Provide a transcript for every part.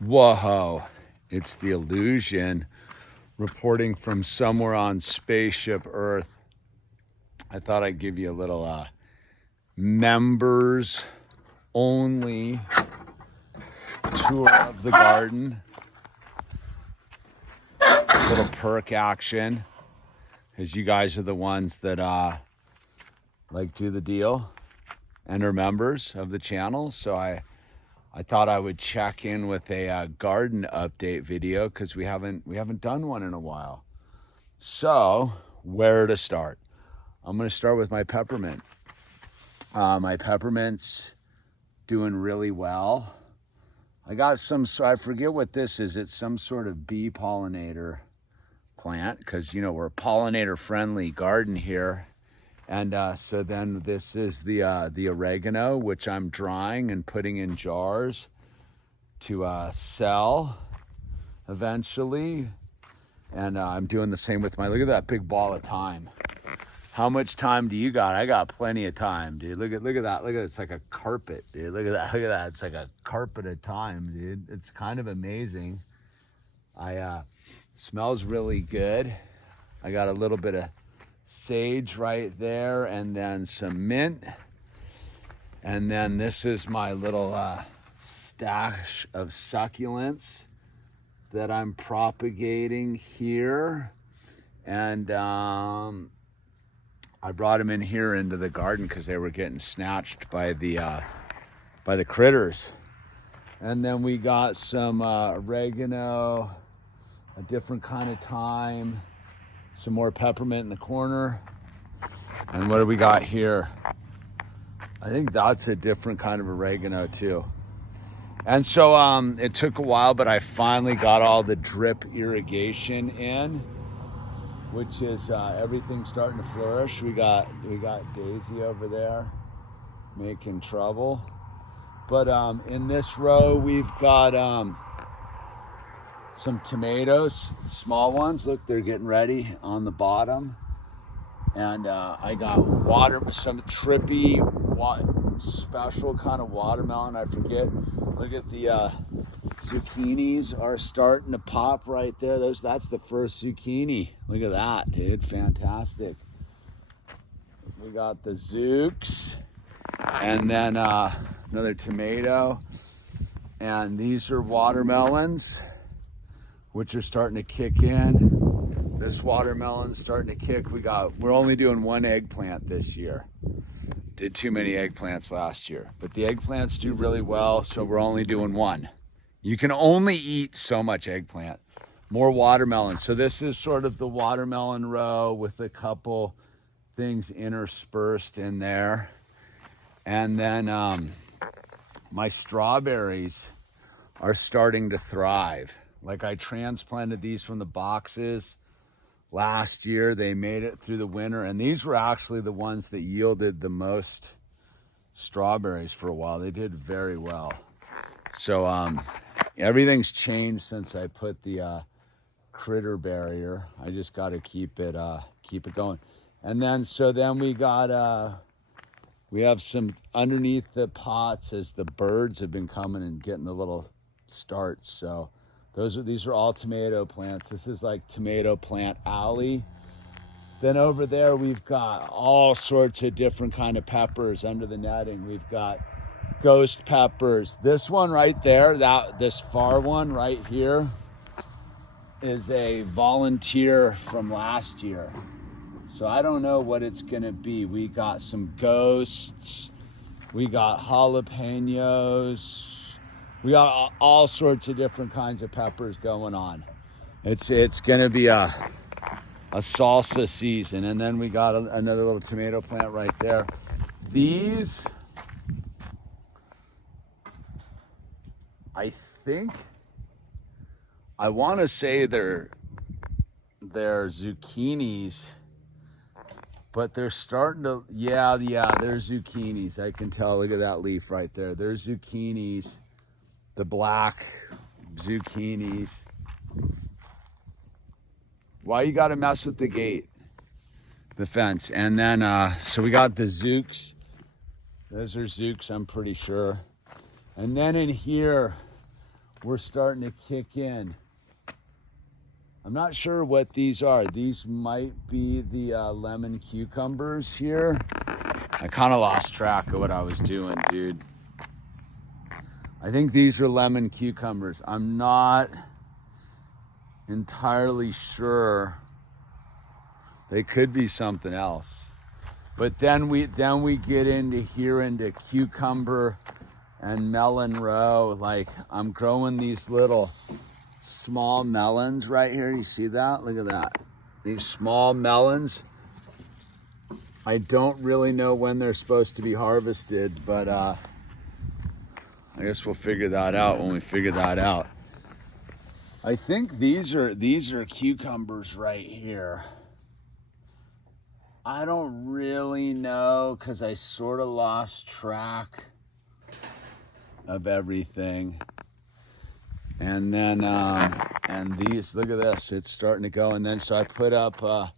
Whoa, it's the illusion reporting from somewhere on spaceship Earth. I thought I'd give you a little members only tour of the garden. A little perk action, because you guys are the ones that like do the deal and are members of the channel. So I thought I would check in with a garden update video, because we haven't done one in a while. So where to start? I'm going to start with my peppermint. My peppermint's doing really well. I got some, so I forget what this is. It's some sort of bee pollinator plant, because you know we're a pollinator friendly garden here. And so then this is the oregano, which I'm drying and putting in jars to sell eventually. And I'm doing the same with look at that big ball of thyme. How much time do you got? I got plenty of time, dude. Look at that. Look at it. It's like a carpet, dude. Look at that. Look at that. It's like a carpet of thyme, dude. It's kind of amazing. Smells really good. I got a little bit of sage right there, and then some mint. And then this is my little stash of succulents that I'm propagating here. And I brought them in here into the garden because they were getting snatched by the critters. And then we got some oregano, a different kind of thyme, some more peppermint in the corner. And what do we got here? I think that's a different kind of oregano too. And so it took a while, but I finally got all the drip irrigation in, which is everything's starting to flourish. We got Daisy over there making trouble. But in this row, we've got some tomatoes, small ones. Look, they're getting ready on the bottom. And I got some trippy, special kind of watermelon. I forget. Look at the zucchinis are starting to pop right there. That's the first zucchini. Look at that, dude. Fantastic. We got the zooks, and then another tomato. And these are watermelons, which are starting to kick in. This watermelon's starting to kick. We're only doing one eggplant this year. Did too many eggplants last year, but the eggplants do really well, so we're only doing one. You can only eat so much eggplant. More watermelon. So this is sort of the watermelon row with a couple things interspersed in there. And then my strawberries are starting to thrive. Like, I transplanted these from the boxes last year. They made it through the winter, and these were actually the ones that yielded the most strawberries for a while. They did very well. So everything's changed since I put the critter barrier. I just got to keep it going. And then we have some underneath the pots, as the birds have been coming and getting the little starts. So these are all tomato plants. This is like tomato plant alley. Then over there we've got all sorts of different kind of peppers under the netting. We've got ghost peppers. This one right there, this far one right here, is a volunteer from last year. So I don't know what it's gonna be. We got some ghosts. We got jalapenos. We got all sorts of different kinds of peppers going on. It's gonna be a salsa season. And then we got another little tomato plant right there. These, I want to say they're zucchinis, but they're starting to, yeah, they're zucchinis. I can tell. Look at that leaf right there. They're zucchinis. The black zucchinis. Why you got to mess with the gate, the fence? And then so we got the zooks. Those are zooks, I'm pretty sure. And then in here we're starting to kick in. I'm not sure what these are. These might be the lemon cucumbers here. I kind of lost track of what I was doing, dude. I think these are lemon cucumbers. I'm not entirely sure. They could be something else. But then we get into cucumber and melon row. Like, I'm growing these little small melons right here. You see that? Look at that. These small melons. I don't really know when they're supposed to be harvested, but I guess we'll figure that out when we figure that out. I think these are cucumbers right here. I don't really know because I sort of lost track of everything. And then, and these, look at this, it's starting to go. And then, so I put up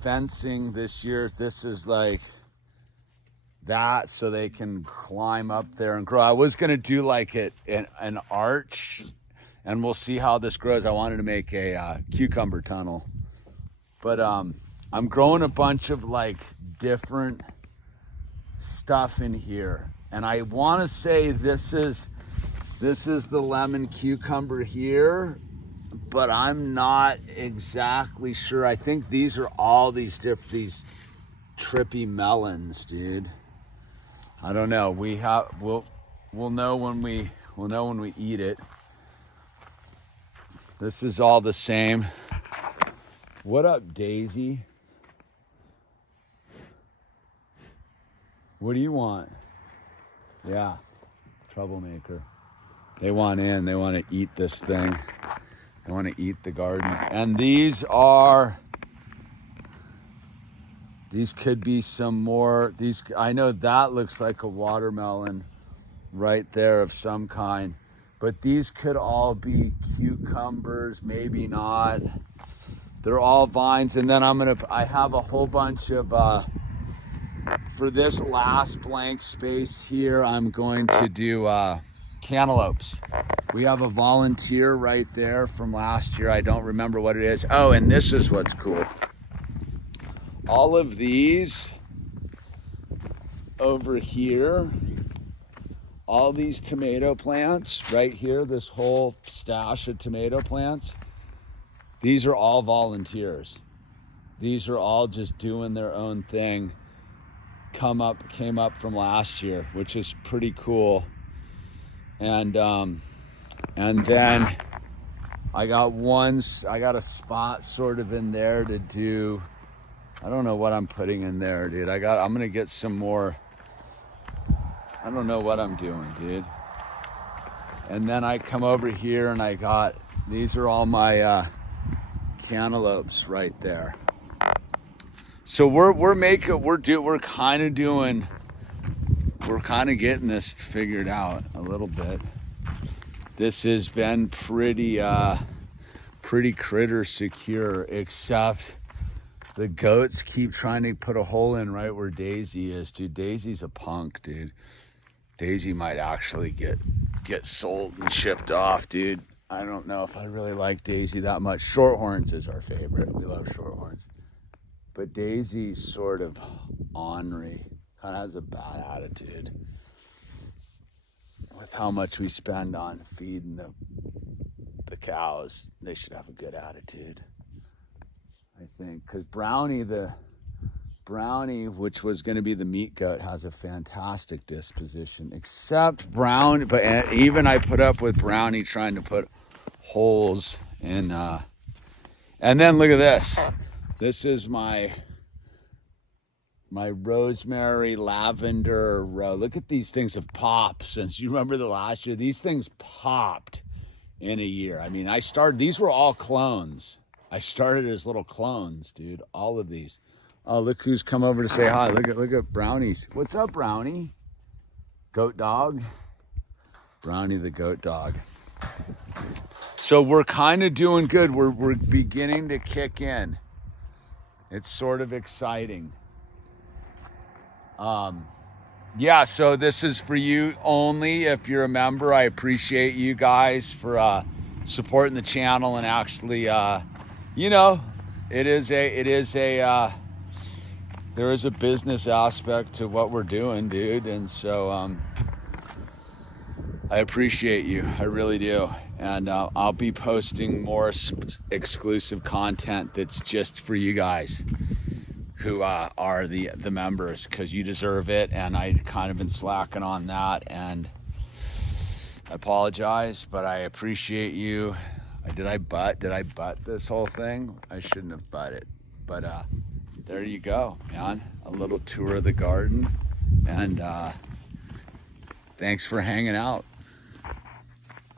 fencing this year. This is like that, so they can climb up there and grow. I was gonna do like an arch, and we'll see how this grows. I wanted to make a cucumber tunnel. But I'm growing a bunch of like different stuff in here. And I wanna say this is the lemon cucumber here, but I'm not exactly sure. I think these are all these trippy melons, dude. I don't know. We'll know when we eat it. This is all the same. What up, Daisy? What do you want? Yeah, troublemaker. They want in, they want to eat this thing. They want to eat the garden. And these could be some more, I know that looks like a watermelon right there of some kind, but these could all be cucumbers, maybe not. They're all vines. And then I have a whole bunch of, for this last blank space here, I'm going to do cantaloupes. We have a volunteer right there from last year. I don't remember what it is. Oh, and this is what's cool. All of these over here, all these tomato plants right here, this whole stash of tomato plants, these are all volunteers. These are all just doing their own thing. Came up from last year, which is pretty cool. And then I got a spot sort of in there to do, I don't know what I'm putting in there, dude. I'm gonna get some more, I don't know what I'm doing, dude. And then I come over here and these are all my cantaloupes right there. So we're kind of getting this figured out a little bit. This has been pretty critter secure, except the goats keep trying to put a hole in right where Daisy is, dude. Daisy's a punk, dude. Daisy might actually get sold and shipped off, dude. I don't know if I really like Daisy that much. Shorthorns is our favorite. We love shorthorns. But Daisy's sort of ornery, kind of has a bad attitude. With how much we spend on feeding the cows, they should have a good attitude, I think. Because Brownie, which was going to be the meat goat, has a fantastic disposition. Except Brownie, but even I put up with Brownie trying to put holes in. And then look at this. This is my rosemary lavender row. Look at these things have popped since, you remember the last year? These things popped in a year. I mean, these were all clones. I started as little clones, dude. All of these. Oh, look who's come over to say hi. Look at Brownie's. What's up, Brownie? Goat dog? Brownie the goat dog. So we're kind of doing good. We're beginning to kick in. It's sort of exciting. Yeah, so this is for you only if you're a member. I appreciate you guys for supporting the channel, and actually, you know, it is a there is a business aspect to what we're doing, dude, and so I appreciate you. I really do. And I'll be posting more exclusive content that's just for you guys who are the members, because you deserve it. And I kind of been slacking on that, and I apologize, but I appreciate you. Did I butt this whole thing? I shouldn't have butt it, but there you go, man. A little tour of the garden, and thanks for hanging out.